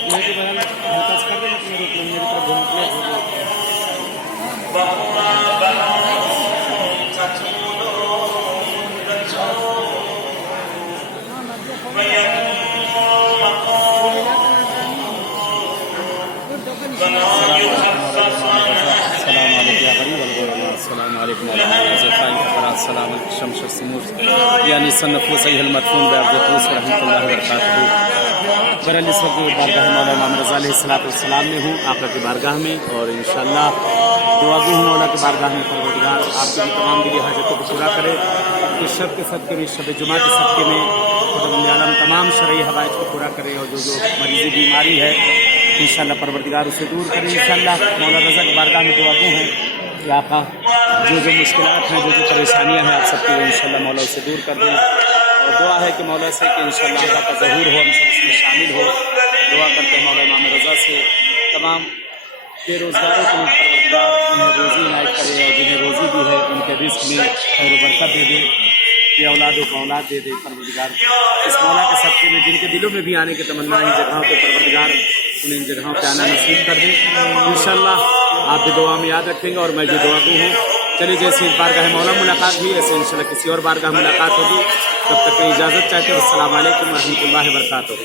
मेरे को बगल टच कर दे तो मेरी तरफ घूम के बहरहाल इस वक्त बारगाह मौला इमाम रज़ा अलैहिस्सलाम में हूँ, आका की बारगाह में, और इंशाअल्लाह दुआ गो हूँ मौला की बारगाह में परवरदिगार आपकी भी तमाम दिली हाजतों को पूरा करे। इस शब के सदक़े में, शब जुमा के सदक़े में खुदा आलम तमाम शरई हवाइज को पूरा करे, और जो मरीज़ी बीमारी है इंशाअल्लाह परवरदिगार उसे दूर करे। इंशाअल्लाह मौला रज़ा की बारगाह में दुआ गो हैं कि आका जो मुश्किलात हैं, जो परेशानियाँ हैं, आप सबकी वो इंशाअल्लाह मौला उसे दूर कर दें। और दुआ है कि मौला से कि इंशाअल्लाह अल्लाह का ज़हूर हो, हम सब इसमें शामिल हो। दुआ करते हैं मौला इमाम रज़ा से तमाम बेरोज़गारों को परवरदिगार उन्हें रोज़ी इनायत करे, और जिन्हें रोज़ी दी है उनके रिस्क में खैर बरकत दे दे, बे औलादों को औलाद दे दे परवरदिगार। इस मौला के सदक़े में जिनके दिलों में भी आने की तमन्ना इन जगहों पर परवरदिगार उन्हें इन जगहों पर आना नसीब कर दे। इंशाअल्लाह आप भी दुआ में याद रखेंगे और मैं भी दुआ गो हूँ। चलिए, जैसे इस बारगाह मौला मुलाकात हुई, ऐसे इंशाअल्लाह किसी और बारगाह मुलाकात होगी। तब तक की इजाज़त चाहते हैं। अस्सलामु अलैकुम व रहमतुल्लाहि व बरकातहू।